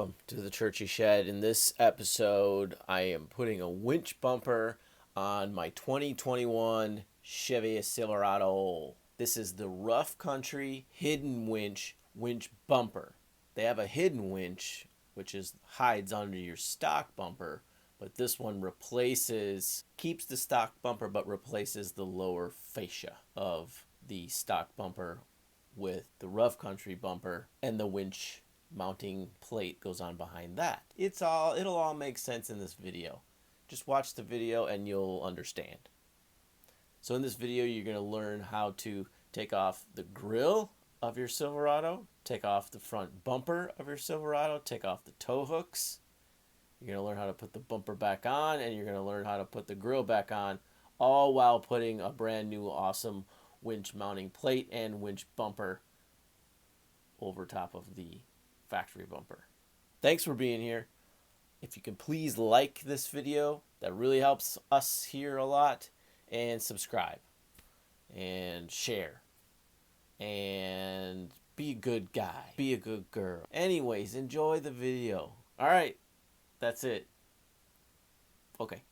Welcome to the Churchy Shed. In this episode, I am putting a winch bumper on my 2021 Chevy Silverado. This is the Rough Country Hidden Winch Bumper. They have a hidden winch, which hides under your stock bumper, but this one keeps the stock bumper, but replaces the lower fascia of the stock bumper with the Rough Country bumper, and the winch mounting plate goes on behind that. It'll all make sense in this video. Just watch the video and you'll understand. So in this video, you're going to learn how to take off the grill of your Silverado, take off the front bumper of your Silverado, take off the tow hooks. You're going to learn how to put the bumper back on, and you're going to learn how to put the grill back on, all while putting a brand new awesome winch mounting plate and winch bumper over top of the factory bumper. Thanks for being here. If you can please like this video, that really helps us here a lot, and subscribe and share and be a good guy, be a good girl. Anyways, enjoy the video. All right, that's it. Okay.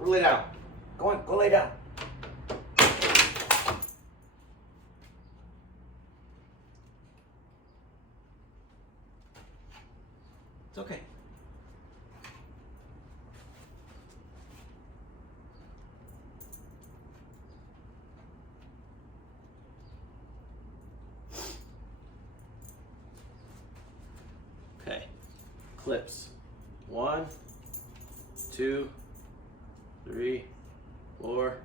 Lay down. Go on, go lay down. It's okay. clips. 1, 2, 3, 4,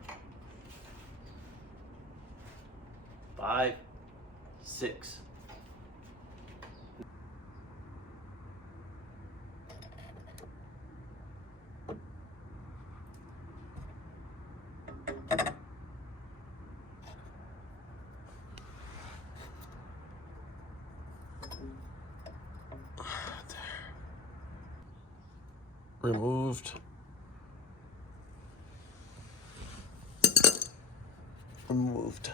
5, 6. Removed. Removed.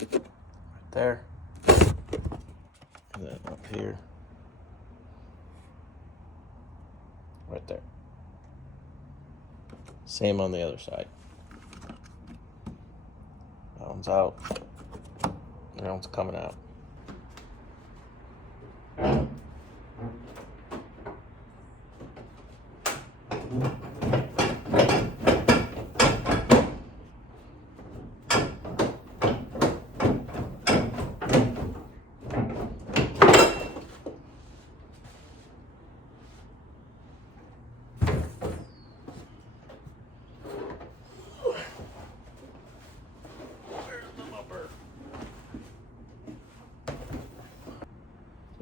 Right there. And then up here. Right there. Same on the other side. That one's out. That one's coming out.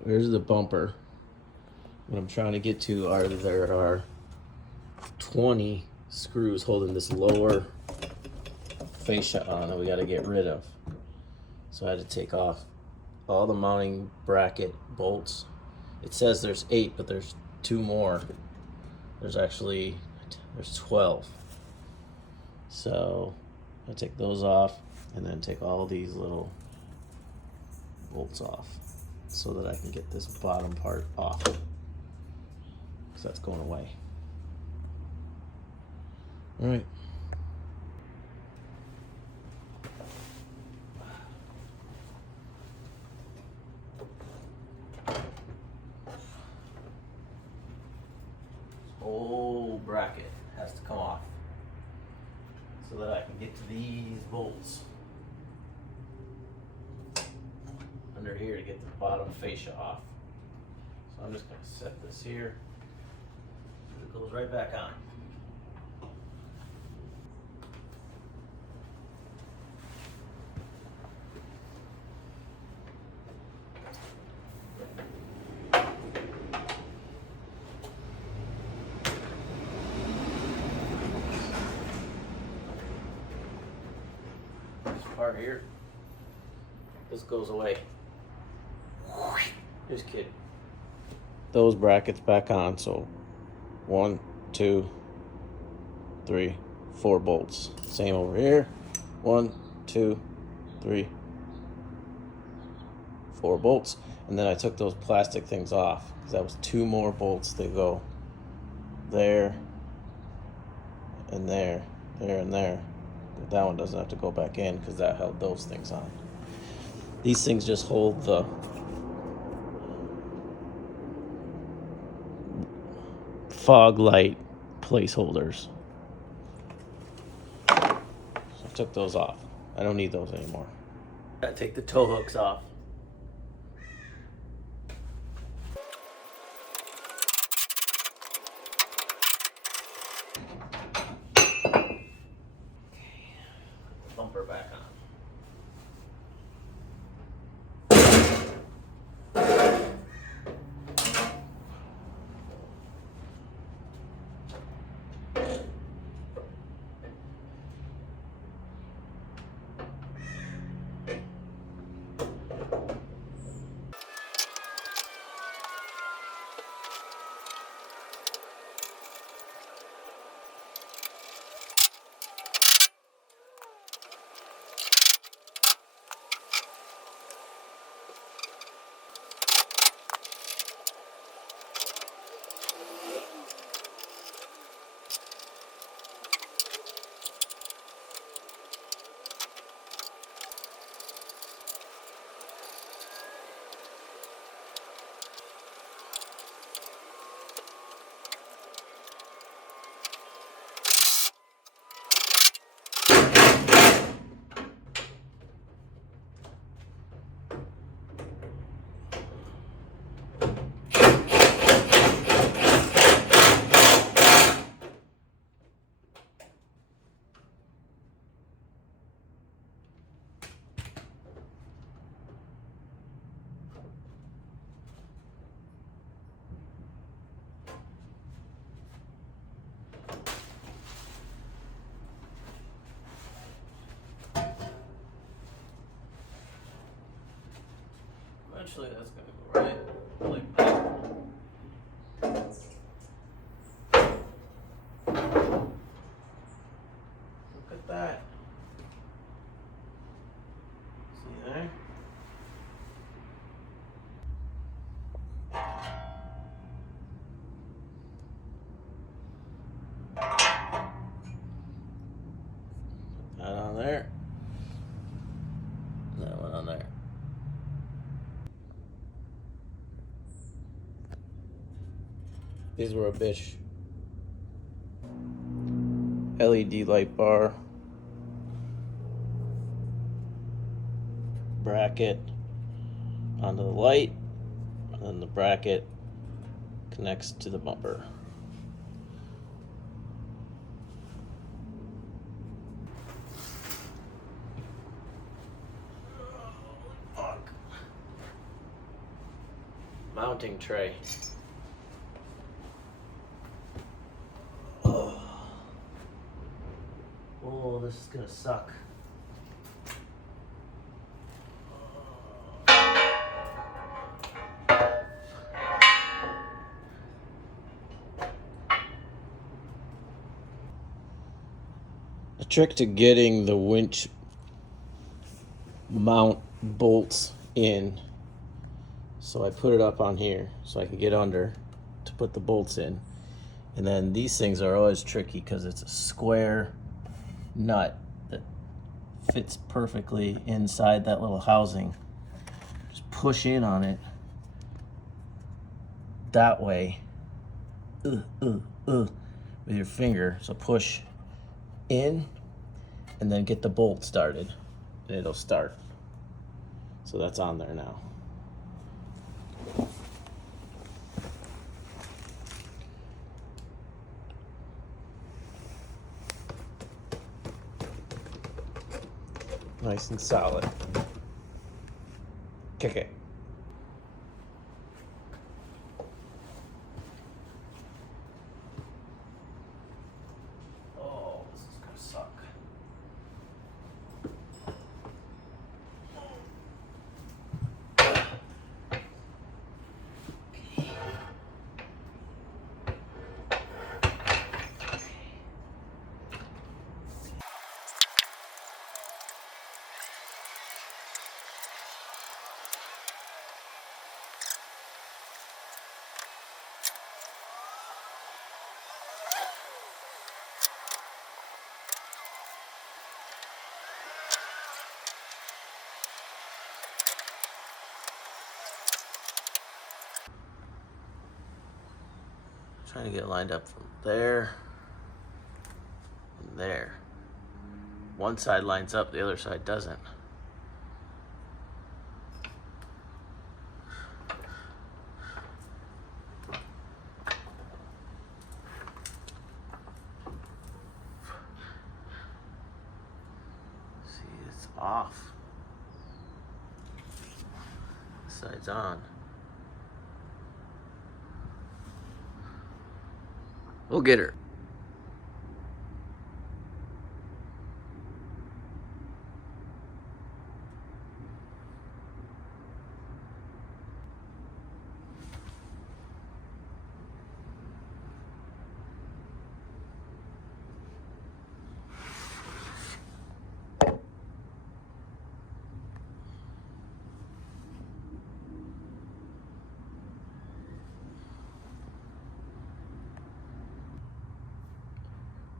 Here's the bumper. What I'm trying to get to are there are 20 screws holding this lower fascia on that we got to get rid of. So I had to take off all the mounting bracket bolts. It says there's 8, but there's 2 more. There's 12. So I take those off and then take all these little bolts off so that I can get this bottom part off, because that's going away. All right. Whole bracket has to come off so that I can get to these bolts under here to get the bottom fascia off. So I'm just going to set this here. It goes right back on. This part here, this goes away. Just kidding. Those brackets back on, so 1, 2, 3, 4 bolts. Same over here. 1, 2, 3, 4 bolts. And then I took those plastic things off because that was 2 more bolts that go there and there, there and there. But that one doesn't have to go back in because that held those things on. These things just hold the fog light placeholders. So I took those off. I don't need those anymore. Gotta take the tow hooks off. Bumper back on. Eventually that's gonna go right like that. Look at that. See there? Put that on there. That one on there. These were a bitch. LED light bar. Bracket onto the light. And then the bracket connects to the bumper. Fuck. Mounting tray. Oh, this is gonna suck. A trick to getting the winch mount bolts in. So I put it up on here so I can get under to put the bolts in. And then these things are always tricky because it's a square nut that fits perfectly inside that little housing. Just push in on it that way with your finger. So push in and then get the bolt started and it'll start. So that's on there now. Nice and solid. Kick it. Oh, this is gonna suck. Trying to get it lined up from there and there. One side lines up, the other side doesn't. See, it's off. This side's on. We'll get her.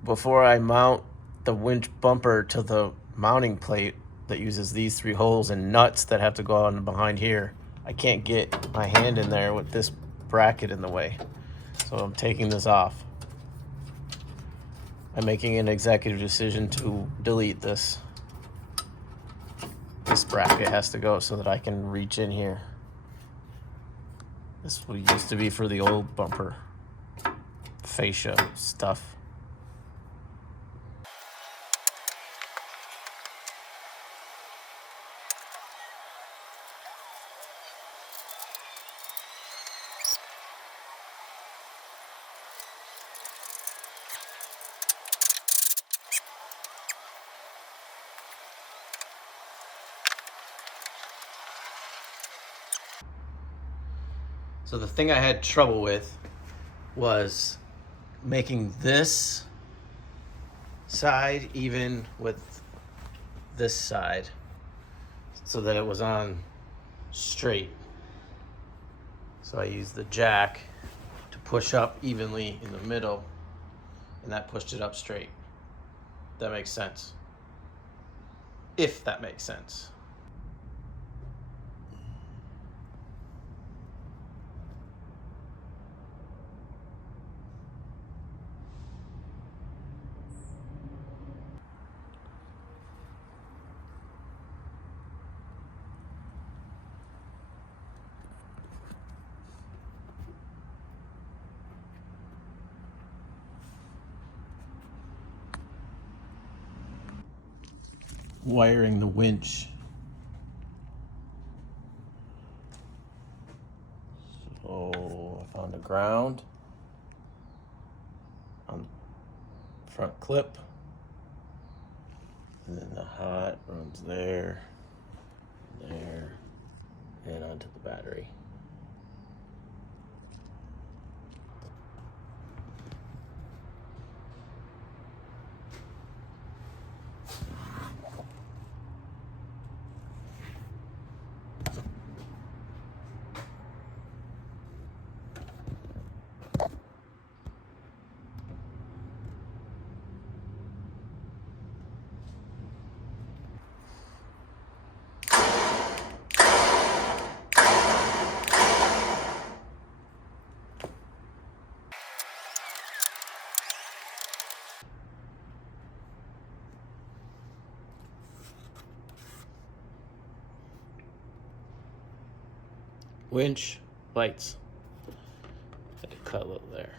Before I mount the winch bumper to the mounting plate that uses these 3 holes and nuts that have to go on behind here, I can't get my hand in there with this bracket in the way. So I'm taking this off. I'm making an executive decision to delete this. This bracket has to go so that I can reach in here. This used to be for the old bumper fascia stuff. So the thing I had trouble with was making this side even with this side so that it was on straight. So I used the jack to push up evenly in the middle, and that pushed it up straight. That makes sense. If that makes sense. Wiring the winch. So I found the ground on the front clip, and then the hot runs there, and onto the battery. Winch lights. Had to cut a little there.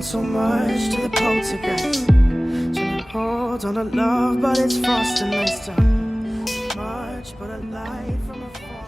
So much to the poltergeist. Trying to hold on to love, but it's frosting nice time. Much but a light from afar.